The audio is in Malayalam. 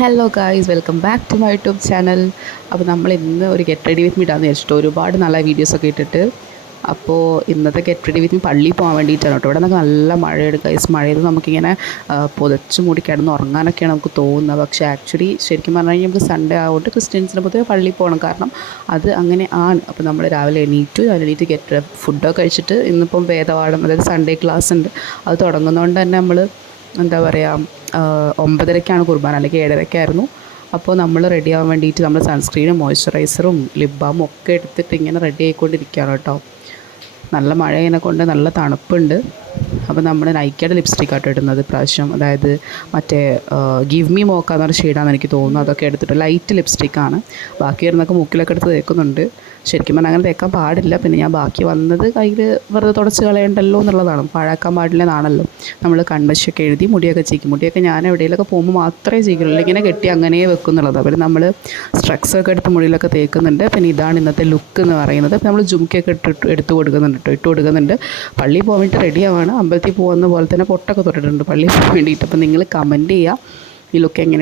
Hello guys, welcome back to my YouTube channel. അപ്പോൾ നമ്മൾ ഇന്ന് ഒരു ഗെറ്റ് റെഡി വിത്ത് മീ ഇടാന്ന് വെച്ചിട്ട് ഒരുപാട് നല്ല വീഡിയോസൊക്കെ ഇട്ടിട്ട്. അപ്പോൾ ഇന്നത്തെ ഗെറ്റ് റെഡി വിത്ത് മീ പള്ളിയിൽ പോകാൻ വേണ്ടിയിട്ടാണ് കേട്ടോ. ഇവിടെ നിന്നൊക്കെ നല്ല മഴയുണ്ട് ഗൈസ്. മഴയിൽ നമുക്കിങ്ങനെ പുതച്ച് മൂടി കിടന്ന് ഉറങ്ങാനൊക്കെയാണ് നമുക്ക് തോന്നുന്നത്. പക്ഷേ ആക്ച്വലി ശരിക്കും പറഞ്ഞു കഴിഞ്ഞാൽ നമുക്ക് സൺഡേ ആവുകൊണ്ട് ക്രിസ്ത്യൻസിന് പൊതുവെ പള്ളിയിൽ പോകണം, കാരണം അത് അങ്ങനെ ആണ്. അപ്പോൾ നമ്മൾ രാവിലെ എണീറ്റ് ഗെറ്റ് ഫുഡൊക്കെ കഴിച്ചിട്ട് ഇന്നിപ്പം വേദപാഠം, അതായത് സൺഡേ ക്ലാസ് ഉണ്ട്, അത് തുടങ്ങുന്നതുകൊണ്ട് തന്നെ നമ്മൾ എന്താ പറയുക 9:30ക്കാണ് കുർബാന, അല്ലെങ്കിൽ 7:30 അപ്പോൾ നമ്മൾ റെഡി ആവാൻ വേണ്ടിയിട്ട് നമ്മൾ സൺസ്ക്രീനും മോയ്സ്ചറൈസറും ലിപ് ബാമും ഒക്കെ എടുത്തിട്ട് ഇങ്ങനെ റെഡി ആയിക്കൊണ്ടിരിക്കുകയാണ് കേട്ടോ. നല്ല മഴയെ കൊണ്ട് നല്ല തണുപ്പുണ്ട്. അപ്പോൾ നമ്മൾ നൈക്കയുടെ ലിപ്സ്റ്റിക് ആട്ടോ ഇടുന്നത് പ്രാവശ്യം, അതായത് മറ്റേ ഗിവ് മീ മോക്ക എന്നൊരു ഷെയ്ഡാണെന്ന് എനിക്ക് തോന്നുന്നു. അതൊക്കെ എടുത്തിട്ട് ലൈറ്റ് ലിപ്സ്റ്റിക്കാണ്. ബാക്കി വരുന്നൊക്കെ മൂക്കിലൊക്കെ എടുത്ത് തേക്കുന്നുണ്ട്. ശരിക്കും പറഞ്ഞാൽ അങ്ങനെ തേക്കാൻ പാടില്ല. പിന്നെ ഞാൻ ബാക്കി വന്നത് കയ്യിൽ വെറുതെ തുടച്ച് കളയണ്ടല്ലോ എന്നുള്ളതാണ്, പാഴാക്കാൻ പാടില്ലെന്നാണല്ലോ. നമ്മൾ കൺവശൊക്കെ എഴുതി മുടിയൊക്കെ ചീക്കും. മുടിയൊക്കെ ഞാൻ എവിടെയെങ്കിലൊക്കെ പോകുമ്പോൾ മാത്രമേ ചീക്കുള്ളൂ, ഇങ്ങനെ കെട്ടി അങ്ങനെ വെക്കുന്നുള്ളത്. അപ്പോൾ നമ്മൾ സ്ട്രക്സൊക്കെ എടുത്ത് മുടിയിലൊക്കെ തേക്കുന്നുണ്ട്. പിന്നെ ഇതാണ് ഇന്നത്തെ ലുക്ക് എന്ന് പറയുന്നത്. നമ്മൾ ജുംക്കൊക്കെ എടുത്ത് കൊടുക്കുന്നുണ്ട്. പള്ളിയിൽ പോകാൻ വേണ്ടിയിട്ട് റെഡി ആവാണ്. അമ്പലത്തിൽ പോകുന്ന പോലെ തന്നെ പൊട്ടൊക്കെ തൊട്ടിട്ടുണ്ട് പള്ളിയിൽ പോകാൻ വേണ്ടിയിട്ട്. അപ്പോൾ നിങ്ങൾ കമൻറ്റ് ചെയ്യുക ഈ ലുക്ക് എങ്ങനെ